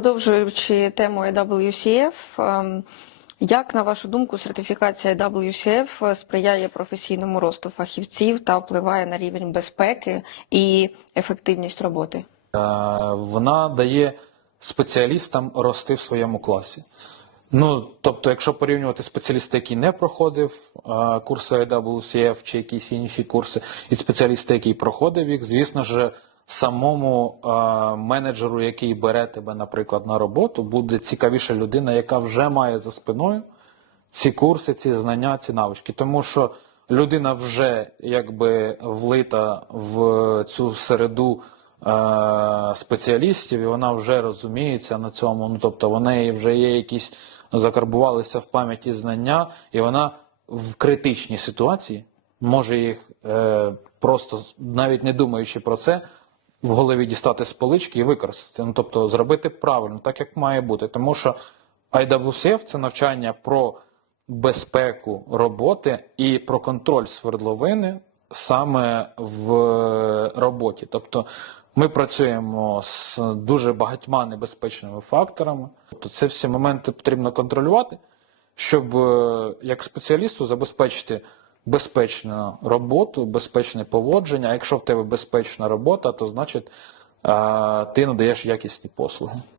Продовжуючи тему AWCF, ем, як на вашу думку сертифікація AWCF сприяє професійному росту фахівців та впливає на рівень безпеки і ефективність роботи? Е, вона дає спеціалістам рости в своєму класі. Ну, тобто, якщо порівнювати спеціаліста, який не проходив е, курси IWCF чи якісь інші курси, і спеціаліста, який проходив їх, звісно ж, самому е, менеджеру, який бере тебе, наприклад, на роботу, буде цікавіша людина, яка вже має за спиною ці курси, ці знання, ці навички. Тому що людина вже якби влита в цю середу спеціалістів, і вона вже розуміється на цьому. Ну тобто, в неї вже є якісь закарбувалися в пам'яті знання, і вона в критичній ситуації може їх е, просто навіть не думаючи про це. В голові дістати з полички і використати. Ну, тобто зробити правильно, так як має бути. Тому що IWCF – це навчання про безпеку роботи і про контроль свердловини саме в роботі. Тобто ми працюємо з дуже багатьма небезпечними факторами. Тобто це всі моменти потрібно контролювати, щоб е, як спеціалісту забезпечити безпечну роботу, безпечне поводження. А якщо в тебе безпечна робота, то значить е, ти надаєш якісні послуги.